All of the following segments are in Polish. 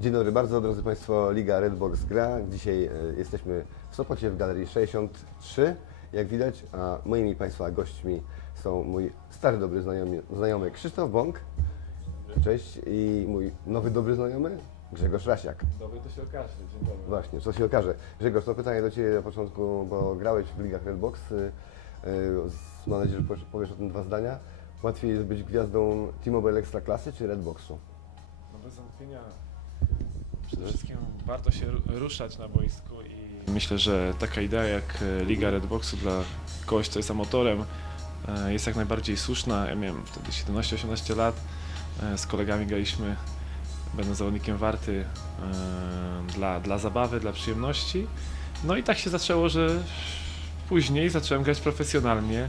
Dzień dobry bardzo, drodzy Państwo, Liga Redbox gra. Dzisiaj e, jesteśmy w Sopocie w Galerii 63, jak widać, a moimi Państwa gośćmi są mój stary dobry znajomy, znajomy Krzysztof Bąk, cześć, i mój nowy dobry znajomy Grzegorz Rasiak. Dobry to się okaże, dzień dobry. Właśnie, co się okaże. Grzegorz, to pytanie do Ciebie na początku, bo grałeś w ligach Redbox. y, y, Mam nadzieję, że powiesz- o tym dwa zdania. Łatwiej jest być gwiazdą T-Mobile Ekstraklasy czy Redboxu? No bez wątpienia przede wszystkim warto się ru- ruszać na boisku i myślę, że taka idea jak e, Liga Redboxu dla kogoś, kto jest amatorem e, jest jak najbardziej słuszna. Ja miałem wtedy 17-18 lat, e, z kolegami graliśmy, będąc zawodnikiem Warty dla, dla zabawy, dla przyjemności. No i tak się zaczęło, że później zacząłem grać profesjonalnie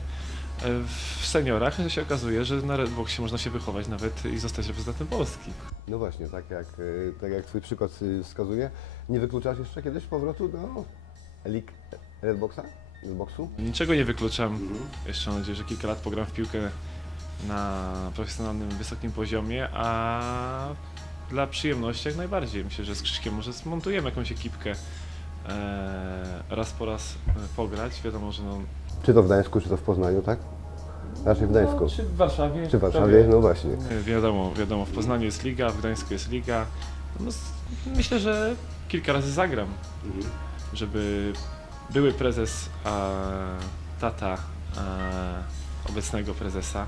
w seniorach, się okazuje, że na Redboxie można się wychować nawet i zostać reprezentantem Polski. No właśnie, tak jak, y, tak jak Twój przykład y, wskazuje. Nie wykluczasz jeszcze kiedyś powrotu do Lig Redboxa? Redboxu? Niczego nie wykluczam. Jeszcze mam nadzieję, że kilka lat pogram w piłkę na profesjonalnym, wysokim poziomie, a dla przyjemności jak najbardziej. Myślę, że z Krzyszkiem może zmontujemy jakąś ekipkę e, raz po raz e, pograć. Wiadomo, że no, Czy to w Gdańsku, czy to w Poznaniu, tak? Raczej w Gdańsku. no czy w Warszawie. Czy w Warszawie? wie. No właśnie. Nie, Wiadomo, wiadomo, w Poznaniu jest liga, w Gdańsku jest liga. No, myślę, że kilka razy zagram, żeby były prezes, a tata a, obecnego prezesa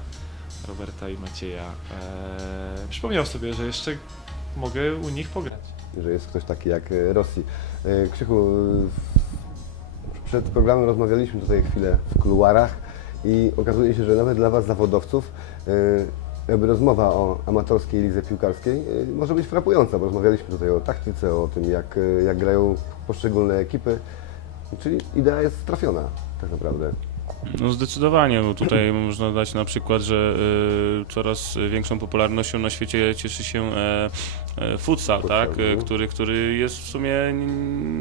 Roberta i Macieja e, przypomniał sobie, że jeszcze mogę u nich pograć. Że jest ktoś taki jak y, Rosji. Y, Krzychu, przed programem rozmawialiśmy tutaj chwilę w kuluarach i okazuje się, że nawet dla Was zawodowców y, jakby rozmowa o amatorskiej lidze piłkarskiej y, może być frapująca, bo rozmawialiśmy tutaj o taktyce, o tym jak, y, jak grają poszczególne ekipy. Czyli idea jest trafiona tak naprawdę. No zdecydowanie, bo tutaj można dać na przykład, że y, coraz większą popularnością na świecie cieszy się e, e, futsal, tak? no. E, który, który jest w sumie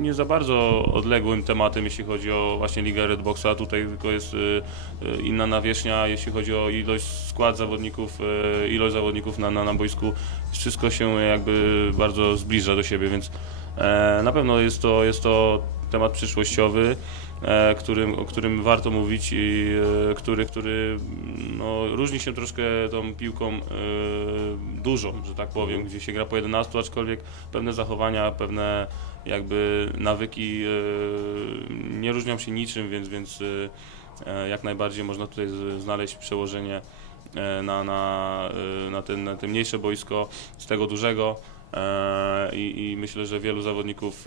nie za bardzo odległym tematem, jeśli chodzi o właśnie Ligę Redboxa. Tutaj tylko jest y, y, inna nawierzchnia, jeśli chodzi o ilość skład zawodników, y, ilość zawodników na, na, na boisku. Wszystko się jakby bardzo zbliża do siebie, więc e, na pewno jest to, jest to temat przyszłościowy e, którym, o którym warto mówić i e, który, który no, różni się troszkę tą piłką e, dużą, że tak powiem, gdzie się gra po 11, aczkolwiek pewne zachowania, pewne jakby nawyki nie różnią się niczym, więc, więc jak najbardziej można tutaj znaleźć przełożenie na, na, na, ten, na te mniejsze boisko z tego dużego. I, I myślę, że wielu zawodników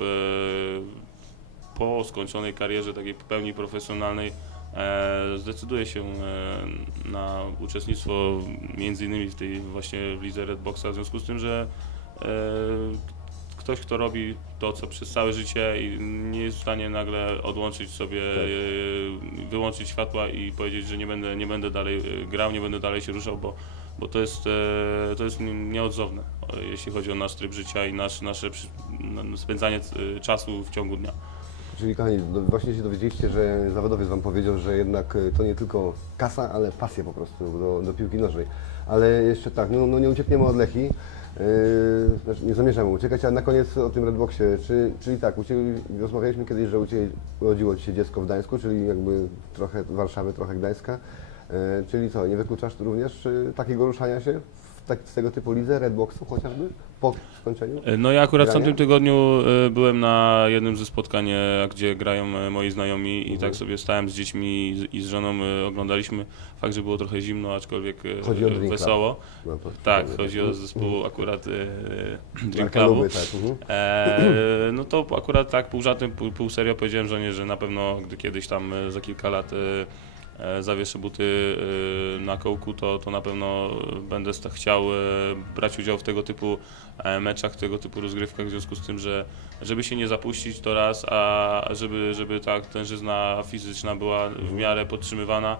po skończonej karierze takiej pełni profesjonalnej e, zdecyduje się e, na uczestnictwo między innymi w tej właśnie w lidze Redboxa w związku z tym, że e, ktoś, kto robi to, co przez całe życie i nie jest w stanie nagle odłączyć sobie, e, wyłączyć światła i powiedzieć, że nie będę, nie będę dalej grał, nie będę dalej się ruszał, bo, bo to jest, to jest nie- nieodzowne, jeśli chodzi o nasz tryb życia i nasz, nasze spędzanie czasu w ciągu dnia. Czyli kochani, właśnie się dowiedzieliście, że zawodowiec Wam powiedział, że jednak y, to nie tylko kasa, ale pasja po prostu do, do piłki nożnej. Ale jeszcze tak, no, no nie uciekniemy od Lechi, yy, znaczy nie zamierzamy uciekać, ale na koniec o tym Redboxie, czy, czyli tak, ucie, rozmawialiśmy kiedyś, że u Ciebie urodziło Ci się dziecko w Gdańsku, czyli jakby trochę Warszawy, trochę Gdańska, yy, czyli co, nie wykluczasz również y, takiego ruszania się tak, z tego typu lidze, Redboxu chociażby, po skończeniu? No ja akurat w Grania? tamtym tygodniu e, byłem na jednym ze spotkań, e, gdzie grają e, moi znajomi i Mhm. tak sobie stałem z dziećmi i z- i z żoną, e, oglądaliśmy. Fakt, że było trochę zimno, aczkolwiek e, Chodzi o e, wesoło. No, Tak, chodzi o zespół akurat e, Marka Clubu. Tak. mhm. E, no to akurat tak pół żartem, pół, pół serio powiedziałem żonie, że na pewno gdy kiedyś tam e, za kilka lat e, e, zawieszę buty e, na kołku, to, to na pewno będę chciał e, brać udział w tego typu e, meczach, tego typu rozgrywkach, w związku z tym, że żeby się nie zapuścić to raz, a żeby, żeby ta tężyzna fizyczna była w miarę podtrzymywana,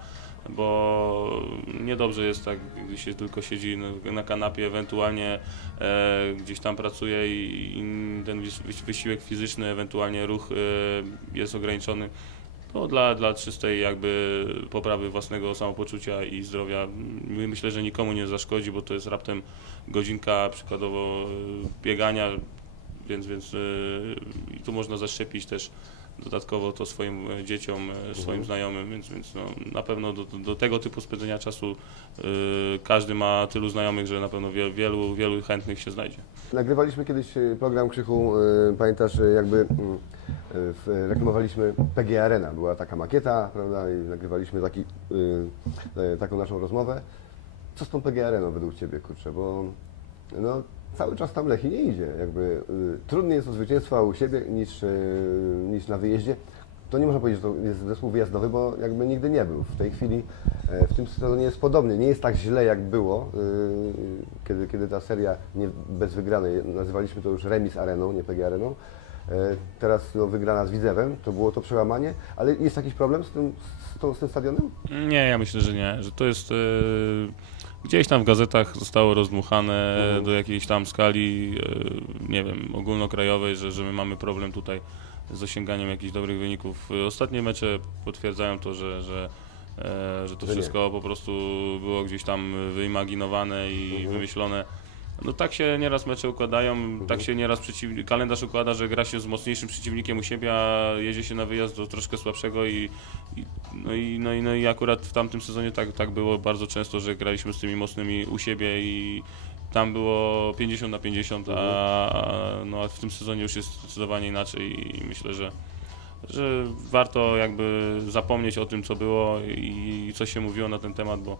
bo niedobrze jest tak, gdy się tylko siedzi na- na kanapie, ewentualnie e, gdzieś tam pracuje i, i ten wys- wysiłek fizyczny, ewentualnie ruch e, jest ograniczony. To dla, dla czystej jakby poprawy własnego samopoczucia i zdrowia myślę, że nikomu nie zaszkodzi, bo to jest raptem godzinka przykładowo e, biegania, więc, więc y, i tu można zaszczepić też dodatkowo to swoim e, dzieciom, e, swoim Mhm. znajomym, więc, więc no, na pewno do, do tego typu spędzenia czasu y, każdy ma tylu znajomych, że na pewno wielu, wielu, wielu chętnych się znajdzie. Nagrywaliśmy kiedyś program Krzychu, e, pamiętasz, jakby mm, w- reklamowaliśmy PG Arena. Była taka makieta, prawda, i nagrywaliśmy taki, e, e, taką naszą rozmowę. Co z tą PG Areną według Ciebie, kurczę, bo no, cały czas tam Lechi nie idzie. Jakby y, trudniej jest o zwycięstwo u siebie niż, y, niż na wyjeździe. To nie można powiedzieć, że to jest zespół wyjazdowy, bo jakby nigdy nie był. W tej chwili e, w tym sezonie jest podobnie. Nie jest tak źle jak było, y, kiedy, kiedy ta seria nie, bez wygranej, nazywaliśmy to już remis areną, nie PG areną. E, Teraz no, wygrana z Widzewem, to było to przełamanie, ale jest jakiś problem z tym, z, tą, z tym stadionem? Nie, ja myślę, że nie, że to jest e, gdzieś tam w gazetach zostało rozdmuchane Mhm. do jakiejś tam skali, e, nie wiem, ogólnokrajowej, że, że my mamy problem tutaj z osiąganiem jakichś dobrych wyników. Ostatnie mecze potwierdzają to, że, że, że to Że nie. wszystko po prostu było gdzieś tam wyimaginowane i Mhm. wymyślone. No tak się nieraz mecze układają, tak się nieraz przeciw... kalendarz układa, że gra się z mocniejszym przeciwnikiem u siebie, a jedzie się na wyjazd do troszkę słabszego i, i, no, i, no, i, no i akurat w tamtym sezonie tak, tak było bardzo często, że graliśmy z tymi mocnymi u siebie i tam było 50 na 50, a, a, no, a w tym sezonie już jest zdecydowanie inaczej i myślę, że że warto jakby zapomnieć o tym, co było i co się mówiło na ten temat, bo,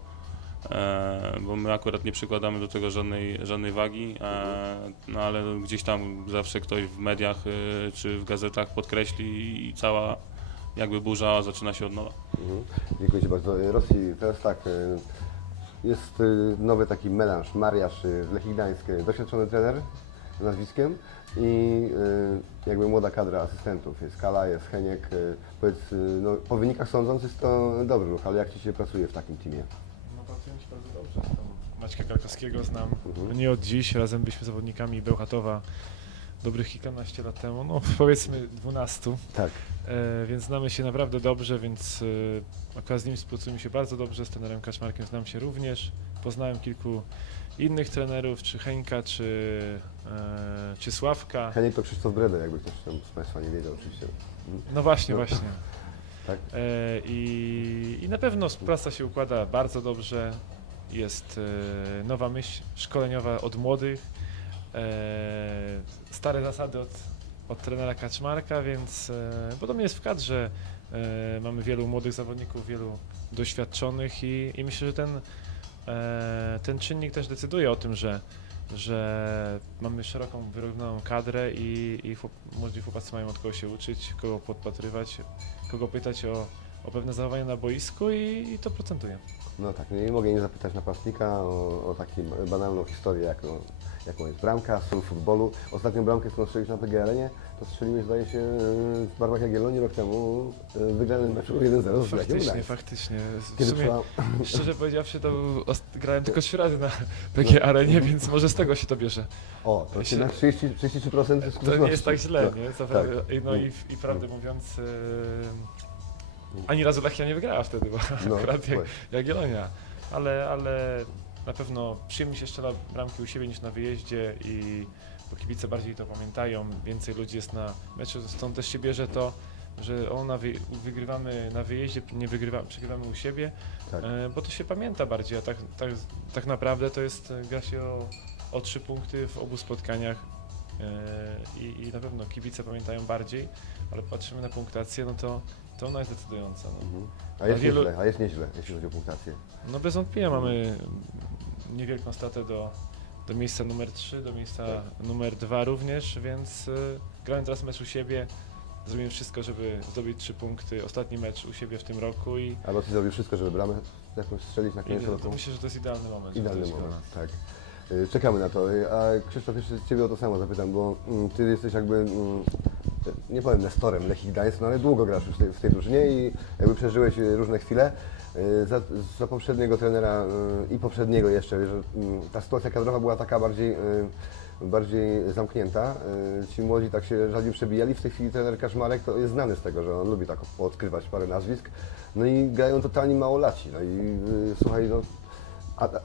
bo my akurat nie przykładamy do tego żadnej, żadnej wagi, e, no ale gdzieś tam zawsze ktoś w mediach e, czy w gazetach podkreśli i cała jakby burza zaczyna się od nowa. Mhm. Dziękuję Ci bardzo. E, Rosji, teraz tak, e, jest e, nowy taki melanż, mariaż e, z Lechii Gdańsk, e, doświadczony trener z nazwiskiem i e, jakby młoda kadra asystentów. Jest Kala, jest Heniek. e, Powiedz, e, no, po wynikach sądząc jest to dobry ruch, ale jak Ci się pracuje w takim teamie? Bardzo dobrze. Znam Maćka Karkowskiego znam Mhm. nie od dziś. Razem byliśmy zawodnikami Bełchatowa dobrych kilkanaście lat temu, no powiedzmy 12. Tak. E, więc znamy się naprawdę dobrze, więc e, akurat z nim współpracujemy się bardzo dobrze, z trenerem Kaczmarkiem znam się również. Poznałem kilku innych trenerów, czy Henka, czy, e, czy Sławka. Heniek to Krzysztof Brede, jakby ktoś tam z Państwa nie wiedział oczywiście. No właśnie, No. właśnie. Tak. E, i, I na pewno współpraca się układa bardzo dobrze. Jest e, nowa myśl szkoleniowa od młodych. E, stare zasady od, od trenera Kaczmarka, więc e, podobnie jest w kadrze. Mamy wielu młodych zawodników, wielu doświadczonych i, i myślę, że ten, ten czynnik też decyduje o tym, że, że mamy szeroką, wyrównaną kadrę i, i chłop, młodzi chłopacy mają od kogo się uczyć, kogo podpatrywać, kogo pytać o, o pewne zachowania na boisku i, i to procentuje. No tak, nie mogę nie zapytać napastnika o, o taką banalną historię, jaką, jaką jest bramka, sól futbolu. Ostatnią bramkę, którą strzeliłeś na PG Arenie, to strzeliłeś, zdaje się, w barwach Jagiellonii rok temu, w wygranym meczu 1-0 z Faktycznie, faktycznie. W Kiedy sumie, trzeba... szczerze powiedziawszy, to był, ost- grałem tylko trzy razy na PG Arenie, więc może z tego się to bierze. O, to się- na 30, 33% To skuteczności. nie jest tak źle, No. nie? Co tak. No i, i prawdę mówiąc, yy, ani razu Lechia nie wygrała wtedy, bo No, akurat jak, właśnie. Jagiellonia. Ale, ale na pewno przyjemnie się strzela bramki u siebie niż na wyjeździe i bo kibice bardziej to pamiętają, więcej ludzi jest na meczu, stąd też się bierze to, że o, na wy, wygrywamy na wyjeździe, nie wygrywamy, przegrywamy u siebie, Tak. e, bo to się pamięta bardziej, a tak, tak, tak naprawdę to jest, e, gra się o, o trzy punkty w obu spotkaniach e, i, i na pewno kibice pamiętają bardziej, ale patrzymy na punktację, no to, to ona jest decydująca. No. Mhm. A jest wielu- nieźle, a jest nieźle, jeśli chodzi o punktację. No bez wątpienia mamy niewielką stratę do, do miejsca numer 3, do miejsca numer 2 również, więc y, gramy teraz mecz u siebie. Zrobimy wszystko, żeby zdobyć trzy punkty. Ostatni mecz u siebie w tym roku i, A Rosji zrobił wszystko, żeby bramę jakąś strzelić na i koniec to roku. myślę, że to jest idealny moment. żeby Idealny zrobić. moment, tak. Y, Czekamy na to. Y, A Krzysztof, jeszcze Ciebie o to samo zapytam, bo mm, Ty jesteś jakby, mm, nie powiem nestorem Lechii Gdańsk, no ale długo grasz już w tej, w drużynie i jakby przeżyłeś y, różne chwile. Y, Za, za poprzedniego trenera y, i poprzedniego jeszcze, że mm, ta sytuacja kadrowa była taka bardziej, bardziej zamknięta. Ci młodzi tak się rzadziej przebijali. W tej chwili trener Kaszmarek to jest znany z tego, że on lubi tak odkrywać parę nazwisk. No i grają totalnie mało laci. No i słuchaj, no,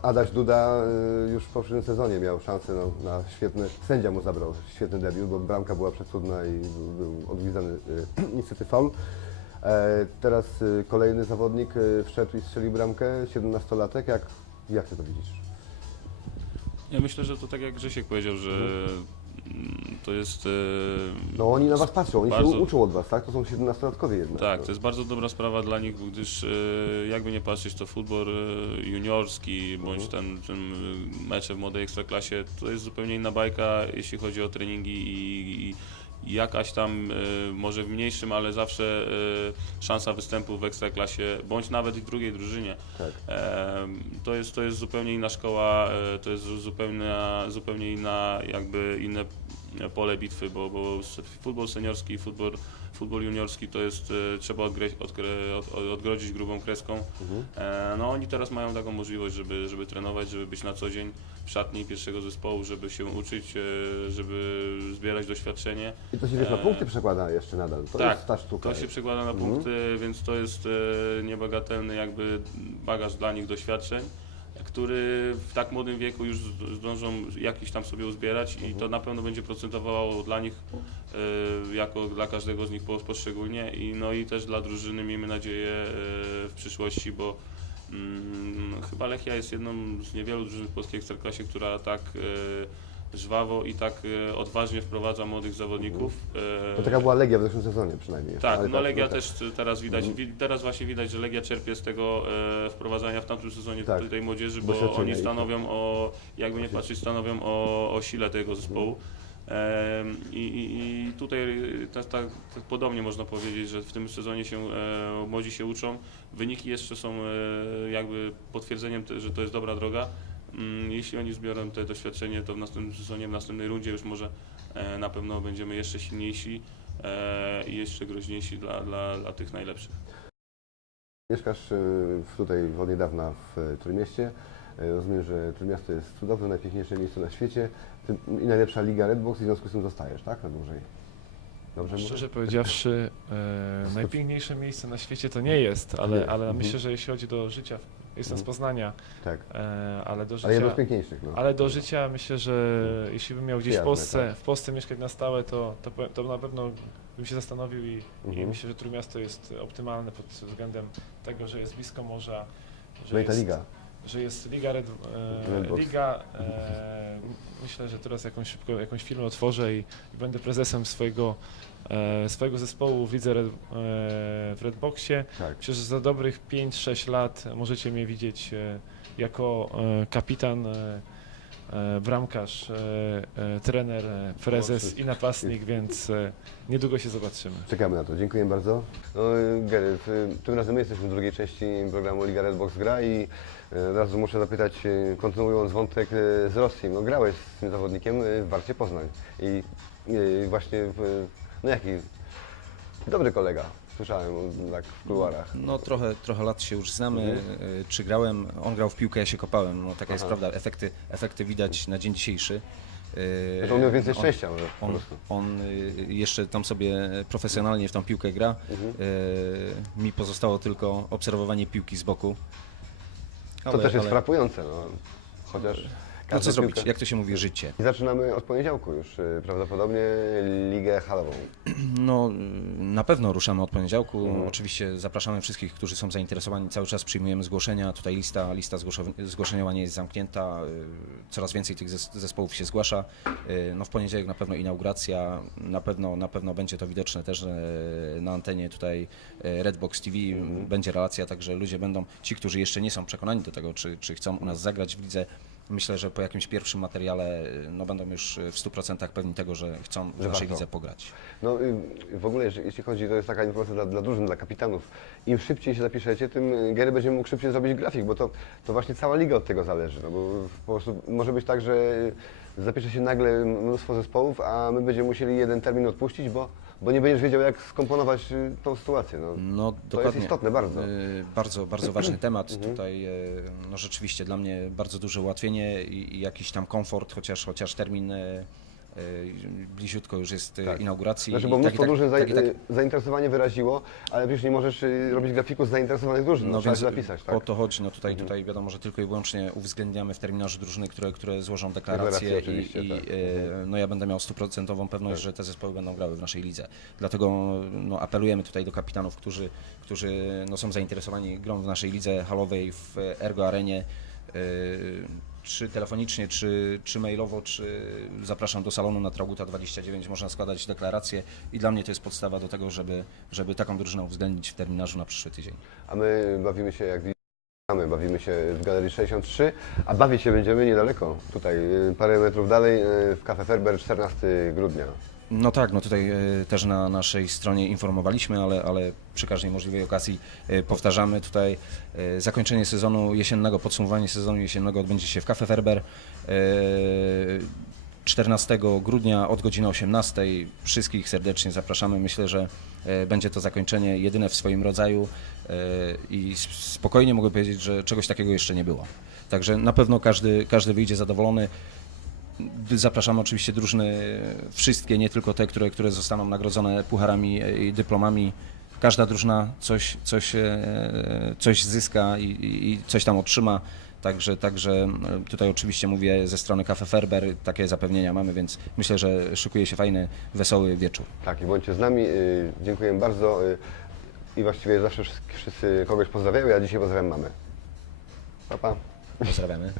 Adaś Duda y, już w poprzednim sezonie miał szansę na, na świetny, sędzia mu zabrał świetny debiut, bo bramka była przecudna i był, odgwizdany y, niestety faul. E, teraz y, kolejny zawodnik wszedł i strzelił bramkę, 17-latek. Jak, jak ty to widzisz? Ja myślę, że to tak jak Grzesiek powiedział, że mm, to jest... e, No oni na was patrzą, oni Bardzo- się uczą od was, tak? To są 17-latkowie jednak. Tak, no. to jest bardzo dobra sprawa dla nich, gdyż e, jakby nie patrzeć, to futbol e, juniorski bądź ten, ten e, mecze w młodej ekstraklasie to jest zupełnie inna bajka, jeśli chodzi o treningi i i jakaś tam e, może w mniejszym, ale zawsze e, szansa występu w ekstraklasie, bądź nawet w drugiej drużynie. Tak. To jest, to jest zupełnie inna szkoła, e, to jest zupełnie, zupełnie inna, jakby inne pole bitwy, bo, bo futbol seniorski i futbol, futbol juniorski to jest, e, trzeba odgre, odgre, od, odgrodzić grubą kreską. Mhm. E, No oni teraz mają taką możliwość, żeby, żeby trenować, żeby być na co dzień w szatni pierwszego zespołu, żeby się uczyć, e, żeby zbierać doświadczenie. I to się wiesz, na E, punkty przekłada jeszcze nadal. To tak, jest ta sztuka. To się przekłada na Mhm. punkty, więc to jest e, niebagatelny jakby bagaż dla nich doświadczeń, który w tak młodym wieku już zdążą jakiś tam sobie uzbierać i to na pewno będzie procentowało dla nich e, jako dla każdego z nich po- poszczególnie. I no i też dla drużyny miejmy nadzieję e, w przyszłości, bo mm, chyba Lechia jest jedną z niewielu drużyn w polskiej ekstraklasie, która tak e, żwawo i tak e, odważnie wprowadza młodych zawodników. E, To taka była Legia w zeszłym sezonie przynajmniej. tak, Ale no Legia tak. też teraz widać, Mhm. wi- teraz właśnie widać, że Legia czerpie z tego e, wprowadzania w tamtym sezonie Tak. tej młodzieży, bo Doświadczenia oni ich, stanowią o, jakby nie patrzeć, stanowią o, o sile tego zespołu. Em, I, i, I tutaj tak, tak, tak podobnie można powiedzieć, że w tym sezonie się e, młodzi się uczą. Wyniki jeszcze są e, jakby potwierdzeniem, te, że to jest dobra droga. Mm, Jeśli oni zbiorą to doświadczenie, to w następnym sezonie, w następnej rundzie już może e, na pewno będziemy jeszcze silniejsi e, i jeszcze groźniejsi dla, dla, dla tych najlepszych. Mieszkasz w- tutaj od niedawna w Trójmieście. Rozumiem, że Trójmiasto jest cudowne, najpiękniejsze miejsce na świecie i najlepsza liga Redbox i w związku z tym zostajesz, tak? Na dłużej. Dobrze? Szczerze powiedziawszy, e, najpiękniejsze miejsce na świecie to nie jest, ale, ale Mhm. myślę, że jeśli chodzi do życia, jestem z Mhm. Poznania, Tak, e, ale do ale jedno z życia, piękniejszych. No. ale do życia myślę, że jeśli bym miał gdzieś w Przyjazne, Polsce, tak. w Polsce mieszkać na stałe, to, to, to na pewno bym się zastanowił i, i Mhm. myślę, że Trójmiasto jest optymalne pod względem tego, że jest blisko morza, że No i ta jest, liga. Że jest Liga Red, e. Liga, e, myślę, że teraz jakąś szybko, jakąś firmę otworzę i, i będę prezesem swojego, e, swojego zespołu w Lidze Red, e, w Redboxie. Tak. Myślę, że za dobrych 5-6 lat możecie mnie widzieć e, jako e, kapitan, e, bramkarz, e, e, trener, e, prezes i napastnik, więc e, niedługo się zobaczymy. Czekamy na to. Dziękuję bardzo. No, Gary, tym razem my jesteśmy w drugiej części programu Liga Redbox Gra i razu muszę zapytać, kontynuując wątek z Rosji. No, grałeś z tym zawodnikiem w Warcie Poznań i właśnie, no jaki dobry kolega, słyszałem tak w kuluarach. No trochę, trochę lat się już znamy. Mhm. Y, Czy grałem, on grał w piłkę, ja się kopałem. No taka jest Aha. prawda. Efekty, efekty widać na dzień dzisiejszy. Y, Że on miał więcej szczęścia może On, on y, jeszcze tam sobie profesjonalnie w tą piłkę gra. Mhm. Y, Mi pozostało tylko obserwowanie piłki z boku. To też jest frapujące, no. Chociaż No co zrobić? Jak to się mówi, życie. I zaczynamy od poniedziałku już y, prawdopodobnie ligę halową. No, y, na pewno ruszamy od poniedziałku. Mhm. Oczywiście zapraszamy wszystkich, którzy są zainteresowani. Cały czas przyjmujemy zgłoszenia. Tutaj lista, lista zgłoszo- zgłoszeniowa nie jest zamknięta. Coraz więcej tych zes- zespołów się zgłasza. Y, No w poniedziałek na pewno inauguracja. Na pewno, na pewno będzie to widoczne też y, na antenie tutaj y, Redbox TV. Mhm. Będzie relacja, także ludzie będą, ci, którzy jeszcze nie są przekonani do tego, czy, czy chcą u nas zagrać w lidze, Myślę, że po jakimś pierwszym materiale y, no, będą już w 100% pewni tego, że chcą w Że naszej lidze pograć. No y, w ogóle, jeśli- chodzi, to jest taka informacja dla, dla drużyn, dla kapitanów. Im szybciej się zapiszecie, tym Gary będzie mógł szybciej zrobić grafik, bo to, to właśnie cała liga od tego zależy. No bo po prostu może być tak, że zapisze się nagle mnóstwo zespołów, a my będziemy musieli jeden termin odpuścić, bo, bo nie będziesz wiedział, jak skomponować y, tą sytuację. No. No, To jest dokładnie. istotne bardzo. Y, Bardzo, bardzo ważny temat. Mhm. Tutaj y, no, rzeczywiście dla mnie bardzo duże ułatwienie i, i jakiś tam komfort, chociaż, chociaż termin bliziutko już jest y, Tak. inauguracji. Znaczy, bo mnóstwo tak- drużyn za, tak y, zainteresowanie wyraziło, ale przecież nie możesz y, robić grafików z zainteresowanych drużyn, no, trzeba się zapisać, tak? o to chodzi. No tutaj, tutaj wiadomo, że tylko i wyłącznie uwzględniamy w terminarzu drużyny, które, które złożą deklarację i, i tak. e, no ja będę miał stuprocentową pewność, Tak. że te zespoły będą grały w naszej lidze. Dlatego no, apelujemy tutaj do kapitanów, którzy, którzy no, są zainteresowani grą w naszej lidze halowej w Ergo Arenie. Czy telefonicznie, czy, czy mailowo, czy zapraszam do salonu na Traguta 29, można składać deklaracje i dla mnie to jest podstawa do tego, żeby, żeby taką drużynę uwzględnić w terminarzu na przyszły tydzień. A my bawimy się, jak widzimy, bawimy się w Galerii 63, a bawić się będziemy niedaleko, tutaj y, parę metrów dalej, y, w Cafe Ferber 14 grudnia. No tak, no tutaj e, też na naszej stronie informowaliśmy, ale, ale przy każdej możliwej okazji powtarzamy tutaj zakończenie sezonu jesiennego, podsumowanie sezonu jesiennego odbędzie się w Cafe Ferber. E, 14 grudnia od godziny 18. Wszystkich serdecznie zapraszamy. Myślę, że będzie to zakończenie jedyne w swoim rodzaju i spokojnie mogę powiedzieć, że czegoś takiego jeszcze nie było. Także na pewno każdy, każdy wyjdzie zadowolony. Zapraszamy oczywiście drużyny wszystkie, nie tylko te, które, które zostaną nagrodzone pucharami i dyplomami. Każda drużyna coś, coś, e, coś zyska i, i, coś tam otrzyma. Także, także e, tutaj oczywiście mówię ze strony Cafe Ferber, takie zapewnienia mamy, więc myślę, że szykuje się fajny, wesoły wieczór. Tak, i bądźcie z nami, y, dziękuję bardzo i właściwie zawsze wszyscy, kogoś pozdrawiają, ja dzisiaj pozdrawiam mamę. Pa, pa. Pozdrawiamy.